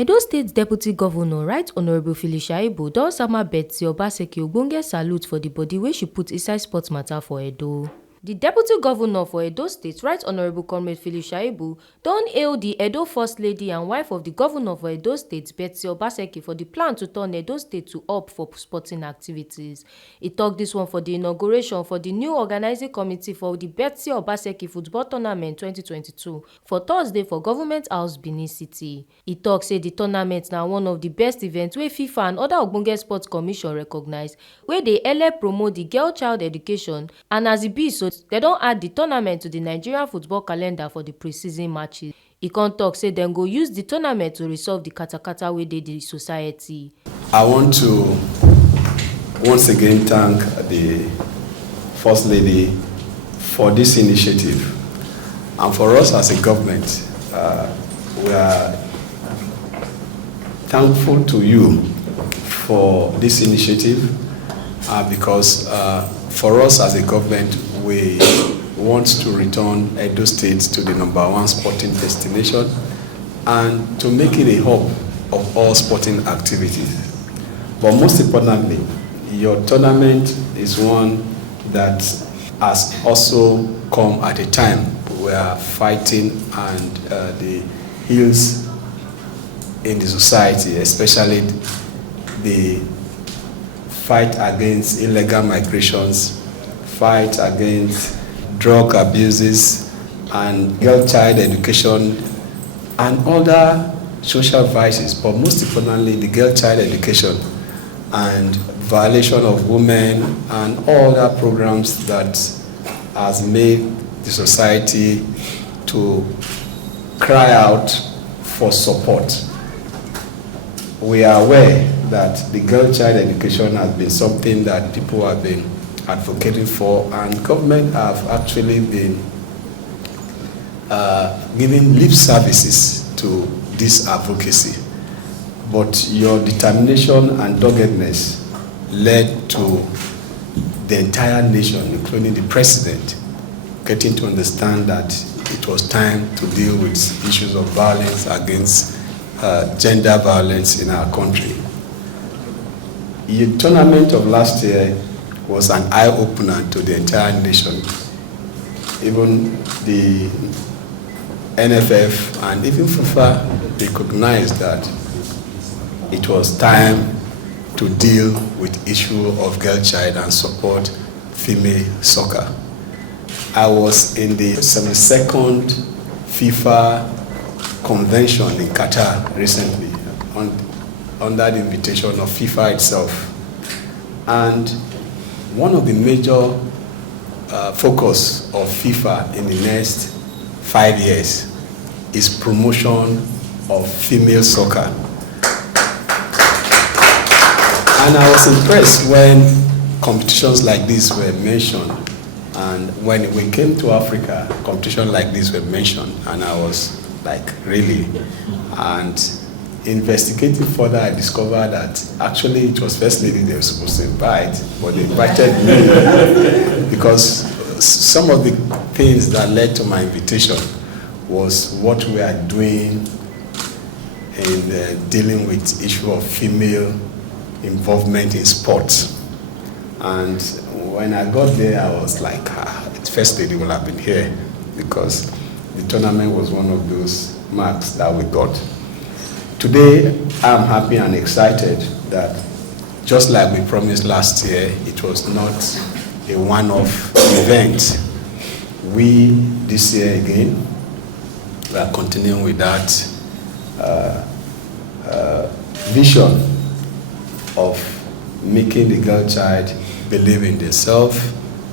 Edo State Deputy Governor, Right Honourable Felicia Ibo, don sama Betsy Obaseki ogbonge salute for the body wey she put inside sports matter for Edo. The Deputy Governor for Edo State, Right Honourable Comrade Felicia Ibo, don hail the Edo First Lady and wife of the Governor for Edo State, Betsy Obaseki, for the plan to turn Edo State to hub for sporting activities. He tok this one for the inauguration for the new organizing committee for the Betsy Obaseki Football Tournament 2022 for Thursday for Government House, Benin City. He tok say the tournament na one of the best events wey FIFA and other ogbonge sports commission recognize, wey dey help promote the girl child education, and as e be so, dem don add the tournament to the Nigerian football calendar for the pre-season matches. E con tok say dem go use the tournament to resolve the katakata wey dey the society. I want to once again thank the First Lady for this initiative, and for us as a government, we are thankful to you for this initiative because for us as a government, we want to return Edo State to the #1 sporting destination and to make it a hub of all sporting activities. But most importantly, your tournament is one that has also come at a time we are fighting and the ills in the society, especially the fight against illegal migrations, fight against drug abuses and girl child education and other social vices, but most importantly the girl child education and violation of women and all other programs that has made the society to cry out for support. We are aware that the girl child education has been something that people have been advocating for, and government have actually been giving lip services to this advocacy. But your determination and doggedness led to the entire nation, including the president, getting to understand that it was time to deal with issues of violence against gender violence in our country. The tournament of last year was an eye-opener to the entire nation. Even the NFF and even FIFA recognized that it was time to deal with issue of girl child and support female soccer. I was in the 72nd FIFA convention in Qatar recently under the invitation of FIFA itself. And one of the major focus of FIFA in the next 5 years is promotion of female soccer. And I was impressed when competitions like this were mentioned, and when we came to Africa, competitions like this were mentioned, and I was like, really? And investigating further, I discovered that actually it was First Lady they were supposed to invite, but they invited me because some of the things that led to my invitation was what we are doing in dealing with issue of female involvement in sports. And when I got there, I was like, First Lady will have been here, because the tournament was one of those marks that we got. Today, I'm happy and excited that just like we promised last year, it was not a one-off event. We, this year again, we are continuing with that vision of making the girl child believe in themselves,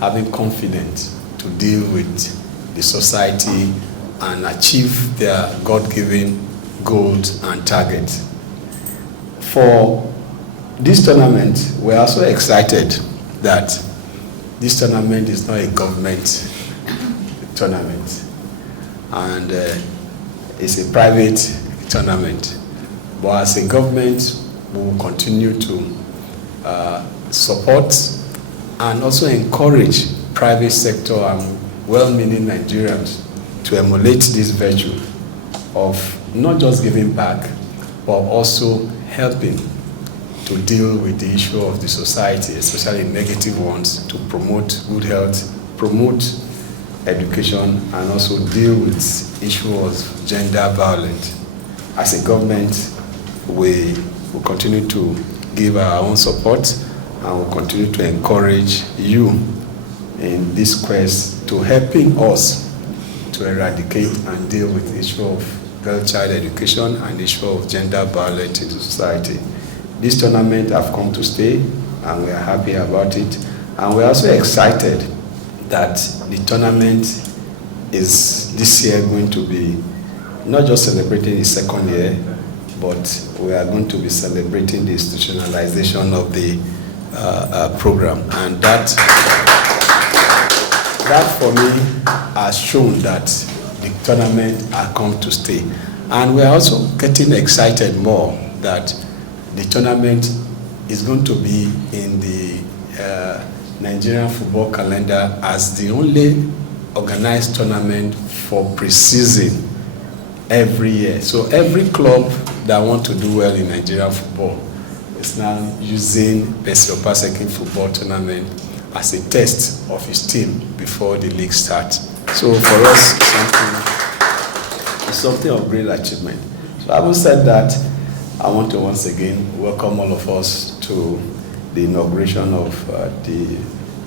having confidence to deal with the society and achieve their God-given goals and targets. For this tournament, we're also excited that this tournament is not a government tournament, and it's a private tournament. But as a government, we will continue to support and also encourage private sector and well-meaning Nigerians to emulate this virtue of not just giving back, but also helping to deal with the issue of the society, especially negative ones, to promote good health, promote education, and also deal with issue of gender violence. As a government, we will continue to give our own support and will continue to encourage you in this quest to helping us to eradicate and deal with the issue of girl-child education and the issue of gender violence in society. This tournament have come to stay, and we are happy about it. And we're also excited that the tournament is this year going to be not just celebrating its second year, but we are going to be celebrating the institutionalization of the program. And that for me has shown that the tournament has come to stay. And we're also getting excited more that the tournament is going to be in the Nigerian football calendar as the only organized tournament for pre-season every year. So every club that want to do well in Nigerian football is now using Betsy Obaseki football tournament as a test of his team before the league starts. So for us, it's something of great achievement. So having said that, I want to once again welcome all of us to the inauguration of the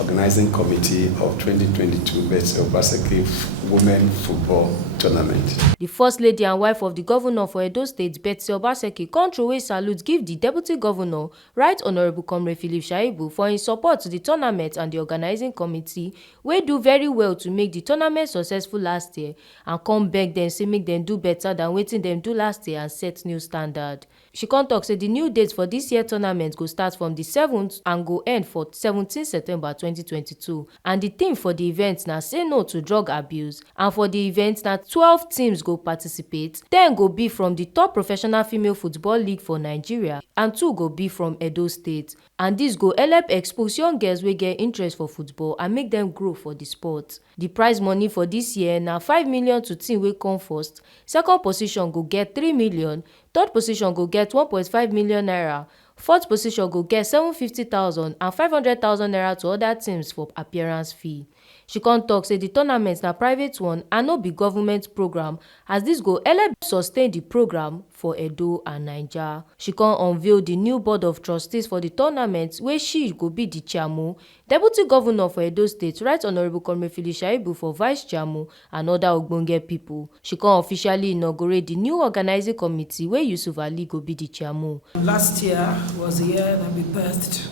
Organizing Committee of 2022 Betsy Obaseki Women Football Tournament. The First Lady and wife of the Governor for Edo State, Betsy Obaseki, come through a salute give the Deputy Governor, Right Honorable Comrade Philip Shaibu, for his support to the tournament and the Organizing Committee, wey do very well to make the tournament successful last year, and come beg them say make them do better than wetin them do last year and set new standard. She come talk say the new date for this year tournament go start from the 7th and go end for 17 September 2022. And the theme for the event na say no to drug abuse. And for the event na 12 teams go participate. 10 go be from the top professional female football league for Nigeria and 2 go be from Edo State. And this go help expose young girls wey get interest for football and make them grow for the sport. The prize money for this year na 5 million to team wey come first. Second position go get 3 million. Third position go get 1.5 million naira. Fourth position go get 750,000 and 500,000 naira to other teams for appearance fee. She come talk say the tournament na private one and no be government program, as this go help sustain the program for Edo and Naija. She come unveil the new board of trustees for the tournament, where she go be the chairman, Deputy Governor for Edo State, Right Honorable Comrade Philip Shaibu for vice chairman, and other ogbonge people. She come officially inaugurate the new organizing committee, where Yusuf Ali go be the chairman. Last year was the year that we birthed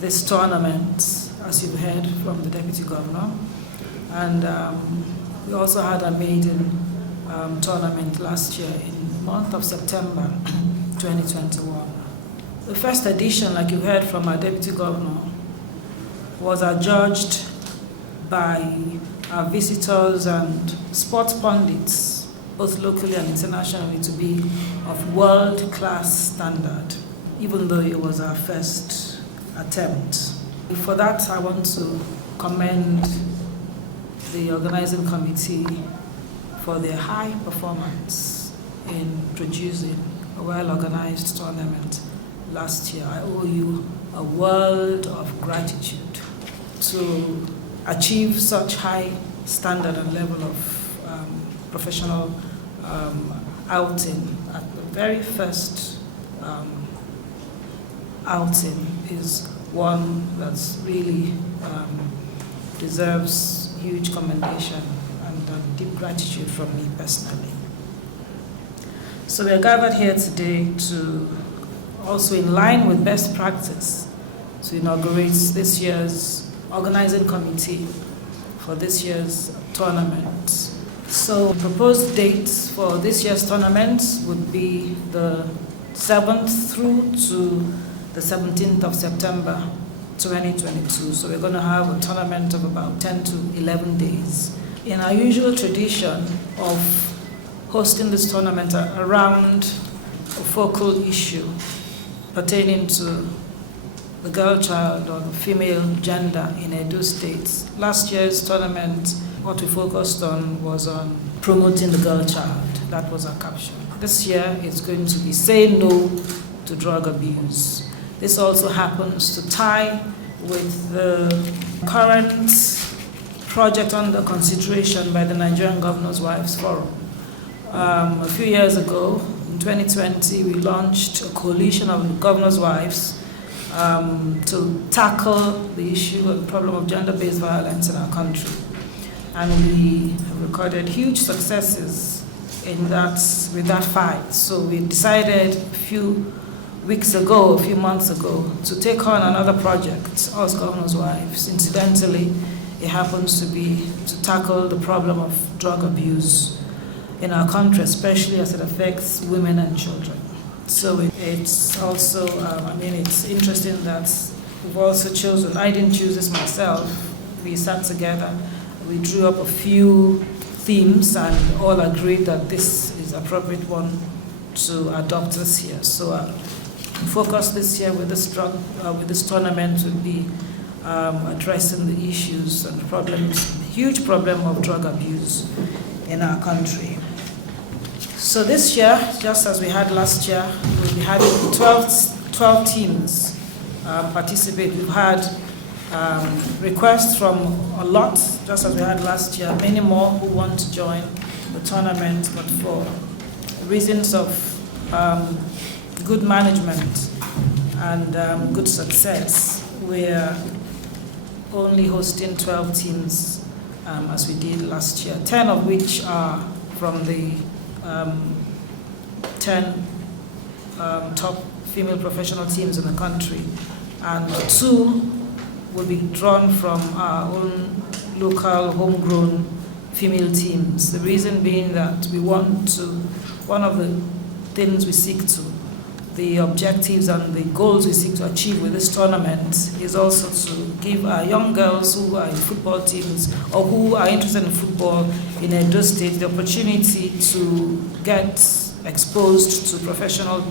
this tournament, as you've heard from the Deputy Governor. And we also had a maiden tournament last year in the month of September 2021. The first edition, like you heard from our Deputy Governor, was adjudged by our visitors and sports pundits, both locally and internationally, to be of world-class standard, even though it was our first attempt. For that, I want to commend the organizing committee for their high performance in producing a well-organized tournament last year. I owe you a world of gratitude to achieve such high standard and level of professional outing at the very first outing is one that's really deserves huge commendation and deep gratitude from me personally. So we are gathered here today to also, in line with best practice, to inaugurate this year's organizing committee for this year's tournament. So the proposed dates for this year's tournament would be the 7th through to the 17th of September 2022. So we're going to have a tournament of about 10 to 11 days. In our usual tradition of hosting this tournament around a focal issue pertaining to the girl child or the female gender in Edo State. Last year's tournament, what we focused on was on promoting the girl child. That was our caption. This year is going to be Say No to Drug Abuse. This also happens to tie with the current project under consideration by the Nigerian Governors' Wives Forum. A few years ago, in 2020, we launched a coalition of governors' wives to tackle the issue and problem of gender-based violence in our country. And we have recorded huge successes in that, with that fight. So we decided a few months ago, to take on another project, us governors' wives. Incidentally, it happens to be to tackle the problem of drug abuse in our country, especially as it affects women and children. So it's also, it's interesting that we've also chosen, I didn't choose this myself, we sat together, we drew up a few themes and all agreed that this is an appropriate one to adopt this year. So focus this year with this tournament will be addressing the issues and problems, huge problem of drug abuse in our country. So this year, just as we had last year, we'll be having 12 teams participate. We've had requests from a lot, just as we had last year, many more who want to join the tournament, but for reasons of good management and good success, we're only hosting 12 teams as we did last year, 10 of which are from the 10 top female professional teams in the country, and 2 will be drawn from our own local homegrown female teams. The reason being that we want to, one of the things we seek to, the objectives and the goals we seek to achieve with this tournament is also to give our young girls who are in football teams or who are interested in football in Edo State the opportunity to get exposed to professional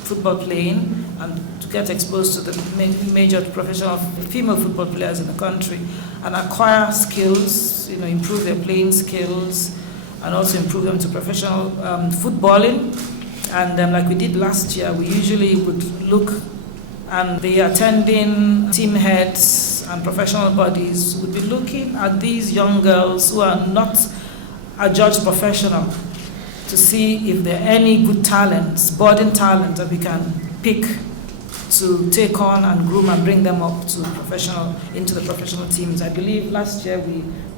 football playing and to get exposed to the major professional female football players in the country and acquire skills, improve their playing skills and also improve them to professional footballing. And like we did last year, we usually would look, and the attending team heads and professional bodies would be looking at these young girls who are not adjudged professional to see if there are any good talents, budding talents that we can pick to take on and groom and bring them up to into the professional teams. I believe last year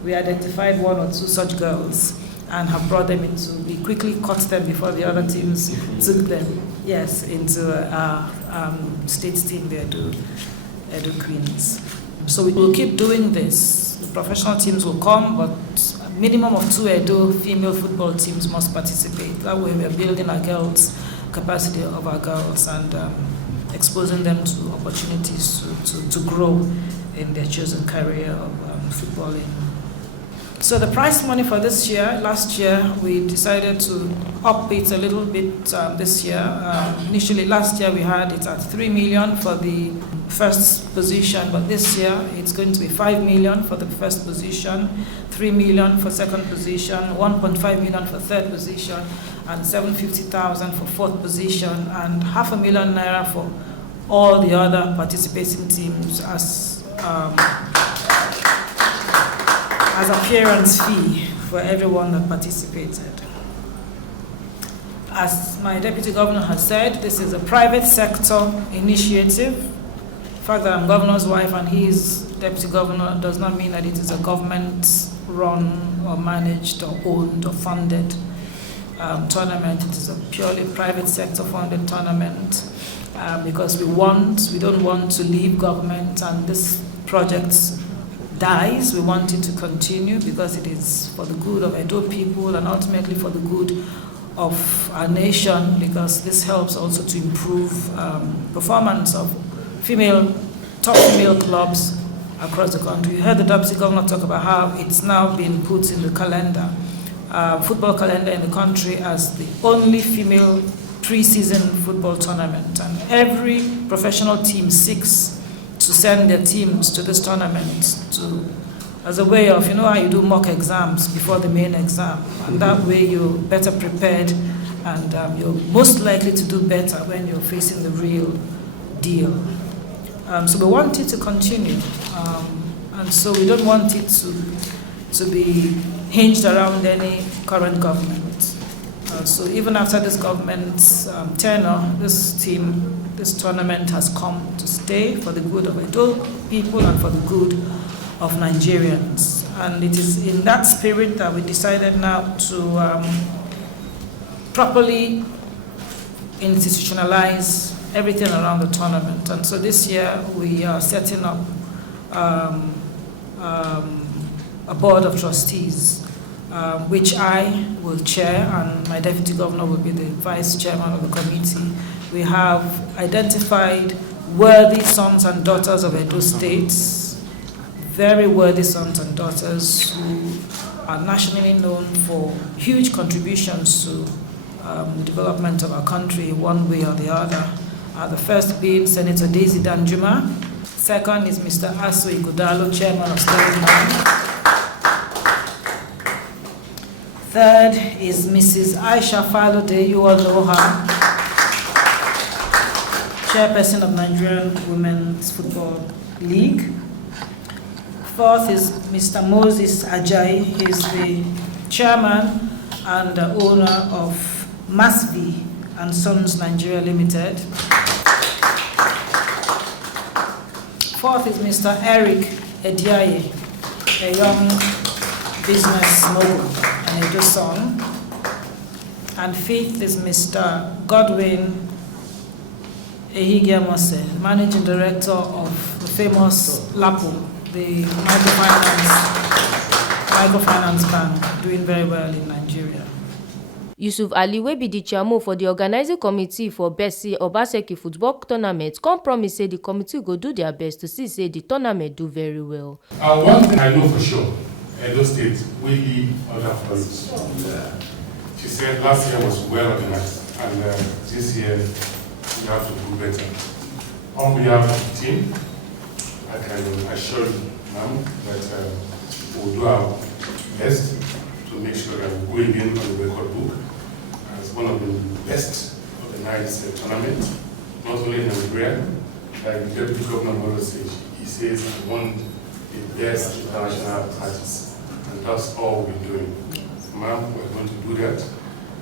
we identified 1 or 2 such girls and have brought them we quickly caught them before the other teams took them, into our state team, the Edo Queens. So we will keep doing this. The professional teams will come, but a minimum of 2 Edo female football teams must participate. That way we are building our girls, capacity of our girls, and exposing them to opportunities to grow in their chosen career of footballing. So the prize money for this year, last year we decided to up it a little bit this year. Initially last year we had it at 3 million for the first position, but this year it's going to be 5 million for the first position, 3 million for second position, 1.5 million for third position, and 750,000 for fourth position, and $500,000 naira for all the other participating teams as appearance fee for everyone that participated. As my Deputy Governor has said, this is a private sector initiative. The fact that I'm Governor's wife and he is Deputy Governor does not mean that it is a government-run or managed or owned or funded tournament. It is a purely private sector funded tournament because we don't want to leave government and this project dies. We want it to continue because it is for the good of Edo people and ultimately for the good of our nation, because this helps also to improve performance of top female clubs across the country. You heard the Deputy Governor talk about how it's now been put in the calendar, football calendar in the country as the only female pre-season football tournament, and every professional team seeks to send their teams to this tournament as a way of, how you do mock exams before the main exam, and that way you're better prepared and you're most likely to do better when you're facing the real deal. So we want it to continue, and so we don't want it to be hinged around any current government. So even after this government's tenure, this tournament has come to stay for the good of Edo people and for the good of Nigerians. And it is in that spirit that we decided now to properly institutionalize everything around the tournament. And so this year we are setting up a board of trustees, which I will chair, and my deputy governor will be the vice chairman of the committee. We have identified worthy sons and daughters of Edo State, very worthy sons and daughters who are nationally known for huge contributions to the development of our country one way or the other. The first being Senator Daisy Danjuma. Second is Mr. Aso Ighodalo, chairman of Steering Bank. Third is Mrs. Aisha Falode, you all know her, chairperson of Nigerian Women's Football League. Fourth is Mr. Moses Ajayi. He is the chairman and owner of Masvi and Sons Nigeria Limited. Fourth is Mr. Eric Ediaye, a young business mogul and Edo son. And fifth is Mr. Godwin Ehigiamose, managing director of the famous Lapo, the microfinance bank, doing very well in Nigeria. Yusuf Ali, wey be the chairman for the organizing committee for Betsy Obaseki football tournament, come promise say the committee go do their best to see say the tournament do very well. One thing I know for sure, Edo State will lead other colleagues. She said last year was well organized, and this year we have to do better. On behalf of the team, I can assure you, ma'am, that we'll do our best to make sure that we go again on the record book as one of the best organized tournaments, not only in Nigeria, like the Deputy Governor Bodi says. He says he won the best international parties, and that's all we're doing. Ma'am, we're going to do that,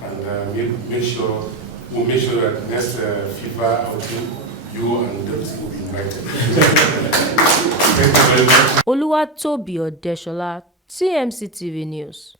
and we'll make sure that next FIFA outing, you and the Deputy will be invited. Thank you very much. Oluwatobi Odeshola, TMC TV News.